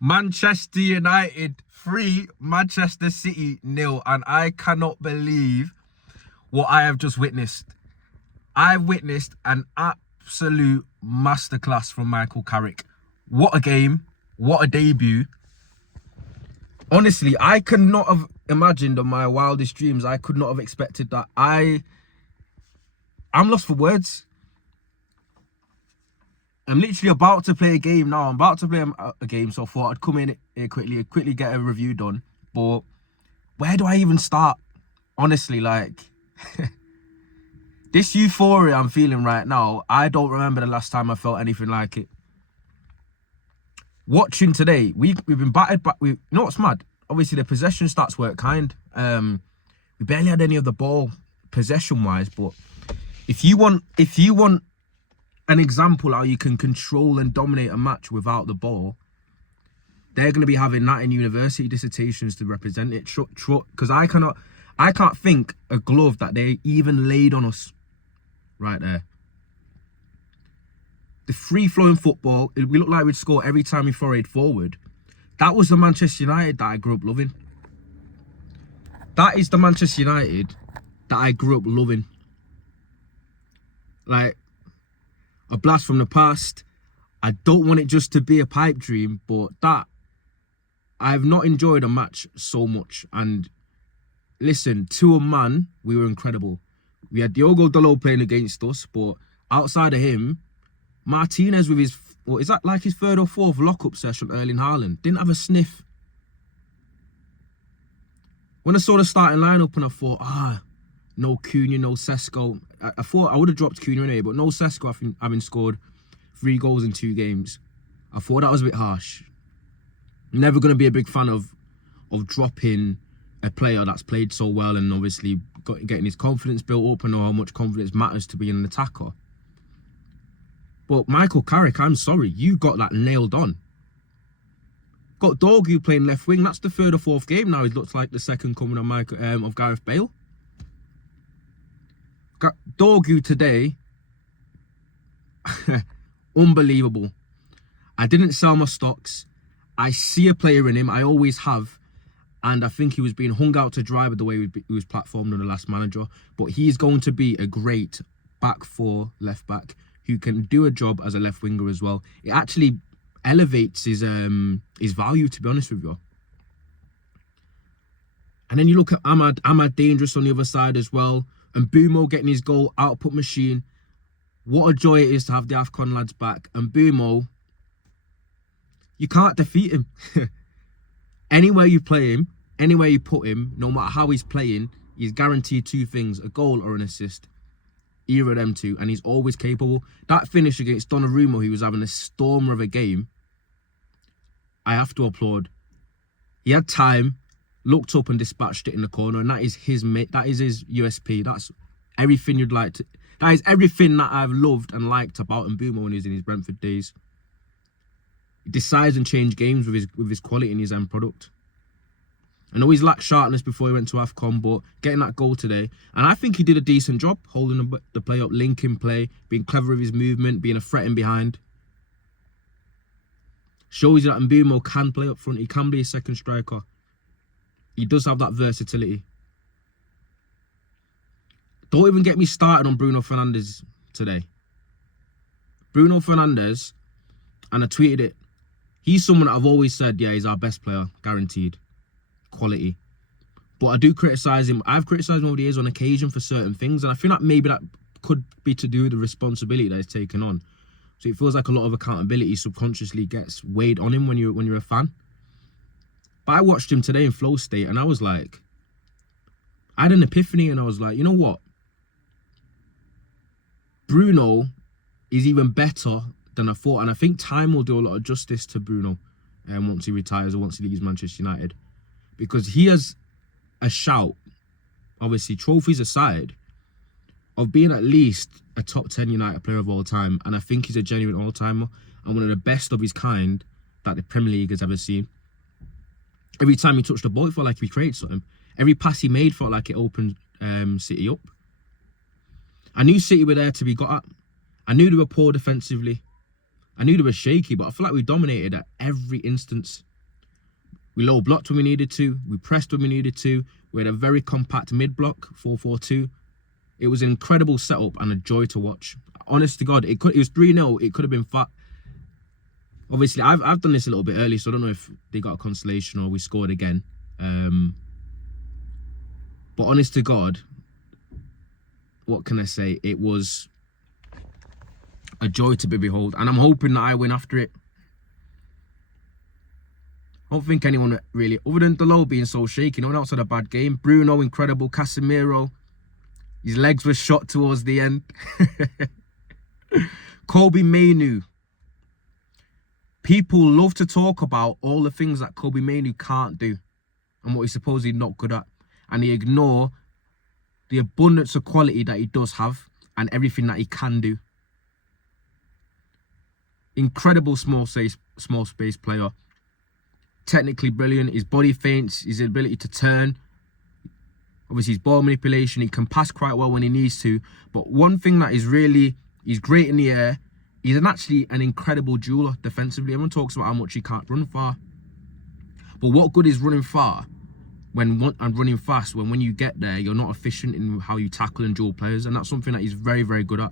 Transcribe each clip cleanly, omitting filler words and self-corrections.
Manchester United 3, Manchester City 0, and I cannot believe what I have just witnessed. I've witnessed an absolute masterclass from Michael Carrick. What a game, what a debut. Honestly, I could not have imagined on my wildest dreams, I could not have expected that. I'm lost for words. I'm literally about to play a game now. I'm about to play a game, so I thought I'd come in here quickly get a review done. But where do I even start? Honestly, like, this euphoria I'm feeling right now, I don't remember the last time I felt anything like it. Watching today, we've been battered back. You know what's mad? Obviously, the possession stats weren't kind. We barely had any of the ball possession-wise, but if you want an example how you can control and dominate a match without the ball, they're going to be having that in university dissertations to represent it. Because I can't think a glove that they even laid on us right there. The free-flowing football, we looked like we'd score every time we forayed forward. That was the Manchester United that I grew up loving. That is the Manchester United that I grew up loving. Like, a blast from the past. I don't want it just to be a pipe dream, but that, I've not enjoyed a match so much. And listen, to a man, we were incredible. We had Diogo Dalot playing against us, but outside of him, Martinez with his, what is that, like his third or fourth lock-up session, Erling Haaland, didn't have a sniff. When I saw the starting lineup and I thought, no Cunha, no Sesko. I thought I would have dropped Cunha anyway, but no Sesko having scored 3 goals in 2 games. I thought that was a bit harsh. Never going to be a big fan of dropping a player that's played so well and obviously getting his confidence built up and know how much confidence matters to be an attacker. But Michael Carrick, I'm sorry, you got that nailed on. Got Dorgu playing left wing. That's the 3rd or 4th game now. He looks like the second coming of Gareth Bale. Dorgu today, unbelievable. I didn't sell my stocks. I see a player in him. I always have. And I think he was being hung out to dry with the way he was platformed on the last manager. But he's going to be a great back 4 left back who can do a job as a left winger as well. It actually elevates his value, to be honest with you. And then you look at Ahmad dangerous on the other side as well. And Mbeumo getting his goal output machine. What a joy it is to have the AFCON lads back. And Mbeumo, you can't defeat him. Anywhere you play him, anywhere you put him, no matter how he's playing, he's guaranteed 2 things, a goal or an assist. Either of them 2, and he's always capable. That finish against Donnarumma, who was having a stormer of a game, I have to applaud. He had time, looked up and dispatched it in the corner, and that is his USP. That's everything you'd like to. That is everything that I've loved and liked about Mbeumo when he was in his Brentford days. He decides and changes games with his quality and his end product. I know he's lacked sharpness before he went to AFCON, but getting that goal today, and I think he did a decent job holding the play up, linking play, being clever with his movement, being a threat in behind. Shows you that Mbeumo can play up front. He can be a second striker. He does have that versatility. Don't even get me started on Bruno Fernandes today. Bruno Fernandes, and I tweeted it, he's someone that I've always said, yeah, he's our best player, guaranteed. Quality. But I do criticise him. I've criticised him over the years on occasion for certain things, and I feel like maybe that could be to do with the responsibility that he's taken on. So it feels like a lot of accountability subconsciously gets weighed on him when you're a fan. But I watched him today in flow state, and I was like, I had an epiphany, and I was like, you know what? Bruno is even better than I thought, and I think time will do a lot of justice to Bruno once he retires or once he leaves Manchester United. Because he has a shout, obviously trophies aside, of being at least a top 10 United player of all time. And I think he's a genuine all-timer and one of the best of his kind that the Premier League has ever seen. Every time he touched the ball, it felt like he created something. Every pass he made felt like it opened City up. I knew City were there to be got at. I knew they were poor defensively. I knew they were shaky, but I feel like we dominated at every instance. We low blocked when we needed to. We pressed when we needed to. We had a very compact mid-block, 4-4-2. It was an incredible setup and a joy to watch. Honest to God, it was 3-0. It could have been fat. Obviously, I've done this a little bit early, so I don't know if they got a consolation or we scored again. But honest to God, what can I say? It was a joy to be behold, and I'm hoping that I win after it. I don't think anyone really, other than Delo being so shaky, no one else had a bad game. Bruno, incredible. Casemiro, his legs were shot towards the end. Kobbie Mainoo. People love to talk about all the things that Kobbie Mainoo can't do and what he's supposedly not good at. And they ignore the abundance of quality that he does have and everything that he can do. Incredible small space player. Technically brilliant. His body feints, his ability to turn. Obviously, his ball manipulation. He can pass quite well when he needs to. But one thing that is really, he's great in the air. He's actually an incredible jeweler defensively. Everyone talks about how much he can't run far. But what good is running far and running fast when you get there, you're not efficient in how you tackle and duel players? And that's something that he's very, very good at.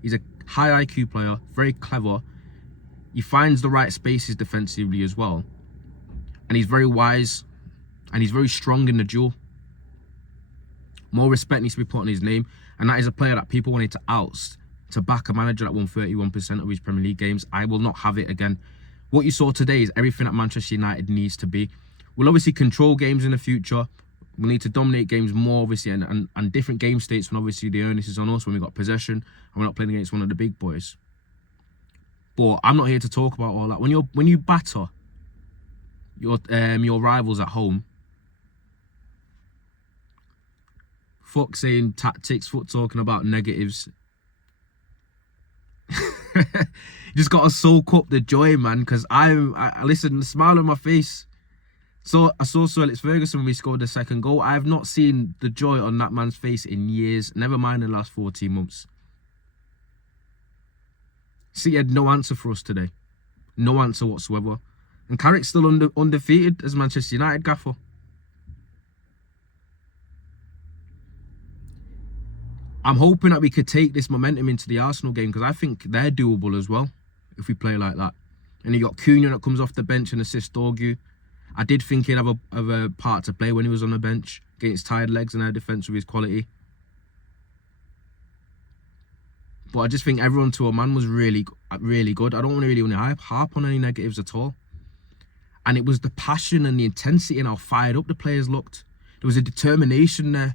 He's a high IQ player, very clever. He finds the right spaces defensively as well. And he's very wise. And he's very strong in the duel. More respect needs to be put on his name. And that is a player that people wanted to oust to back a manager that won 31% of his Premier League games. I will not have it again. What you saw today is everything that Manchester United needs to be. We'll obviously control games in the future. We'll need to dominate games more, obviously, and different game states when obviously the onus is on us, when we've got possession and we're not playing against one of the big boys. But I'm not here to talk about all that. When you batter your rivals at home, fuck saying tactics, fuck talking about negatives. You just gotta soak up the joy, man, because I listen, the smile on my face. So I saw Sir Alex Ferguson when we scored the second goal. I have not seen the joy on that man's face in years, never mind the last 14 months. See, he had no answer for us today. No answer whatsoever. And Carrick's still undefeated as Manchester United gaffer. I'm hoping that we could take this momentum into the Arsenal game, because I think they're doable as well if we play like that. And you got Cunha that comes off the bench and assists Dorgu. I did think he'd have a part to play when he was on the bench against tired legs and our defence with his quality. But I just think everyone to a man was really, really good. I don't really want to harp on any negatives at all. And it was the passion and the intensity and how fired up the players looked. There was a determination there.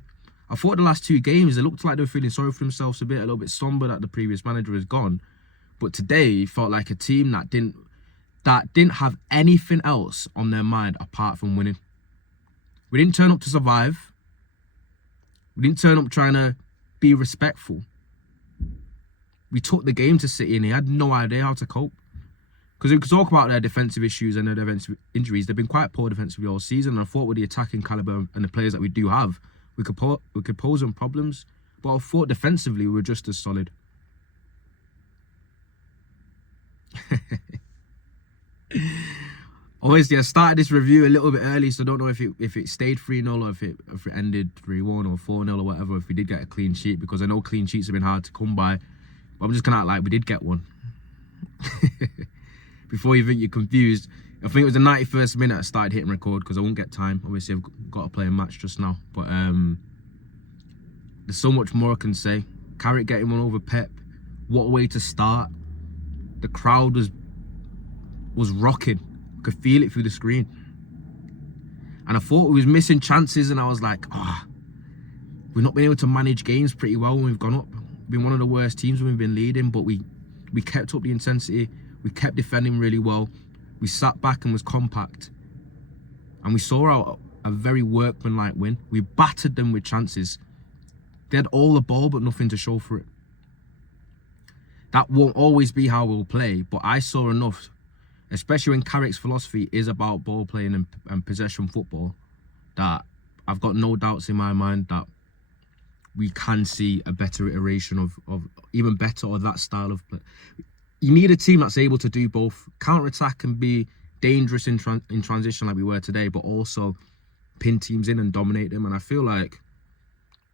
I thought the last two games, it looked like they were feeling sorry for themselves a little bit somber that the previous manager has gone. But today, it felt like a team that didn't have anything else on their mind apart from winning. We didn't turn up to survive. We didn't turn up trying to be respectful. We took the game to City and they had no idea how to cope. Because we could talk about their defensive issues and their defensive injuries. They've been quite poor defensively all season. And I thought with the attacking calibre and the players that we do have, we could pose them problems. But I thought defensively we were just as solid. Obviously, I started this review a little bit early, so I don't know if it stayed 3-0 or if it ended 3-1 or 4-0 or whatever, if we did get a clean sheet, because I know clean sheets have been hard to come by. But I'm just going to act like we did get one. Before you think you're confused, I think it was the 91st minute I started hitting record because I won't get time. Obviously, I've got to play a match just now. But there's so much more I can say. Carrick getting one over Pep. What a way to start. The crowd was rocking. I could feel it through the screen. And I thought we was missing chances, and I was like, we've not been able to manage games pretty well when we've gone up. We've been one of the worst teams when we've been leading, but we kept up the intensity. We kept defending really well. We sat back and was compact. And we saw out a very workmanlike win. We battered them with chances. They had all the ball but nothing to show for it. That won't always be how we'll play, but I saw enough, especially when Carrick's philosophy is about ball playing and possession football, that I've got no doubts in my mind that we can see a better iteration of even better or that style of play. you need a team that's able to do both. Counter-attack and be dangerous in transition like we were today, but also pin teams in and dominate them. And I feel like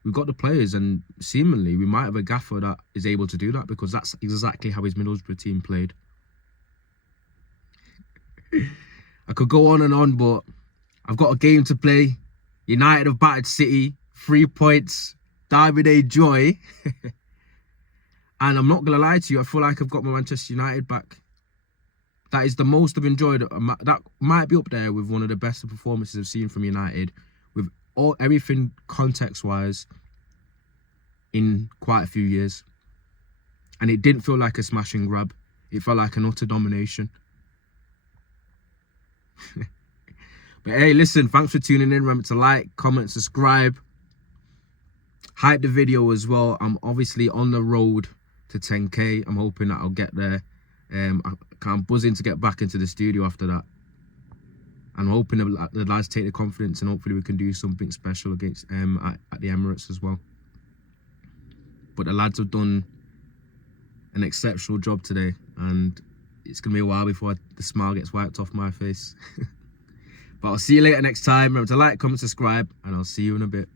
we've got the players, and seemingly we might have a gaffer that is able to do that, because that's exactly how his Middlesbrough team played. I could go on, but I've got a game to play. United have battered City, 3 points, Derby Day joy. And I'm not going to lie to you, I feel like I've got my Manchester United back. That is the most I've enjoyed. That might be up there with one of the best performances I've seen from United, with everything context-wise, in quite a few years. And it didn't feel like a smash and grab. It felt like an utter domination. But hey, listen, thanks for tuning in. Remember to like, comment, subscribe. Hype the video as well. I'm obviously on the road to 10k. I'm hoping that I'll get there. I'm buzzing to get back into the studio after that. I'm hoping the lads take the confidence, and hopefully we can do something special against at the Emirates as well. But the lads have done an exceptional job today, and it's going to be a while before the smile gets wiped off my face. But I'll see you later next time. Remember to like, comment, subscribe, and I'll see you in a bit.